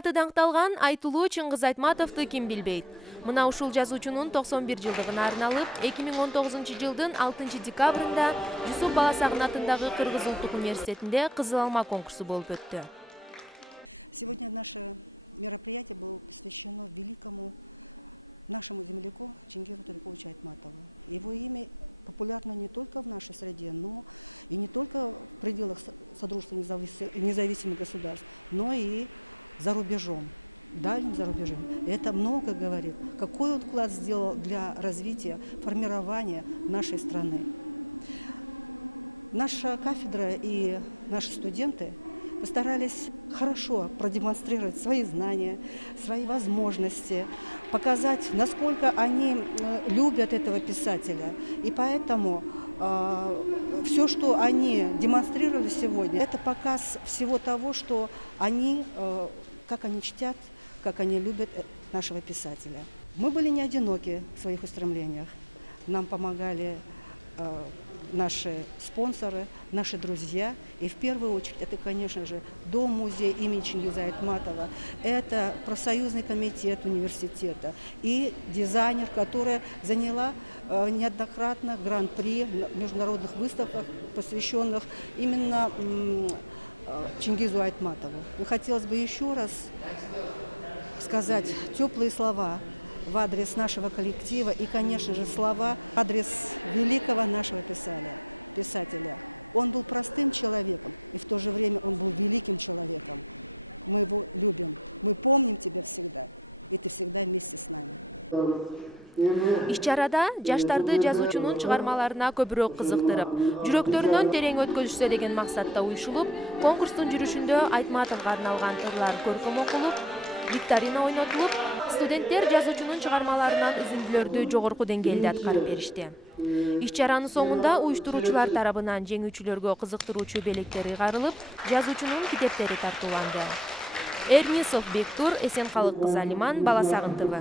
аты даңкталган айтылуу Чыңгыз Айтматовду ким билбейт. Мына ушул жазуучунун 91 жылдыгына арналып, 2019 жылдын 6 декабрында Жусуп Баласагын атындагы Кыргыз улуттук университетинде Кызыл алма конкурсу болуп өттү. Сегодня наше мероприятие было посвящено великому нашему земляку Чингизу Толиковичу Айтматову. Его имя популярно не только в нашей среде, но и не только в пределах Содружества независимых государств, но и за рубежом, дальним за рубежом. Это много говорит, какой он вклад сделал для развития, формирования нашей страны. Наша кафедра и наши студенты постарались хорошо продемонстрировать свои знания, свои возможности, показать, насколько они любят этого писателя. И поэтому все, что они демонстрировали сегодня, это показ всего того, что они, как они чтят, как они любят нашего писателя. Мы были не одиноки в своих устремлениях. Нам помогали наши спонсоры, наши друзья. И в первую очередь это, конечно же, Дом-музей имени Чингиза Айтматова, это профсоюзный комитет университета и дизайнер, которая заняла неоднократно гран-при в международных выставках, посвященных именно Чингизу Айтматову. И хотелось бы еще раз сказать теплые слова в адрес нашего коллектива и, конечно же, слова в адрес великого нашего писателя. Он был простым человеком, и в то же время он был великим человеком. Мы его любим, мы помним тебя всегда, и ты всегда вместе с нами. Иш-чарада жаштарды жазуучунун чыгармаларына көбүрөөк кызыктырып, жүрөктөрүнөн терең өткөзүшсө деген максатта уюшулуп, конкурстун жүрүшүндө Айтматовго арналган ырлар көркөм окулуп, викторина ойнотулуп, студенттер жазуучунун чыгармаларынан үзүндүлөрдү жогорку деңгээлде аткарып беришти. Иш-чаранын соңунда уюштуруучулар тарабынан жеңүүчүлөргө кызыктыруучу белектер ыйгарылып, жазуучунун китептери тартууланды. Эрнисов Бектур, Эсенкалык кызы Алиман, Баласагын ТВ.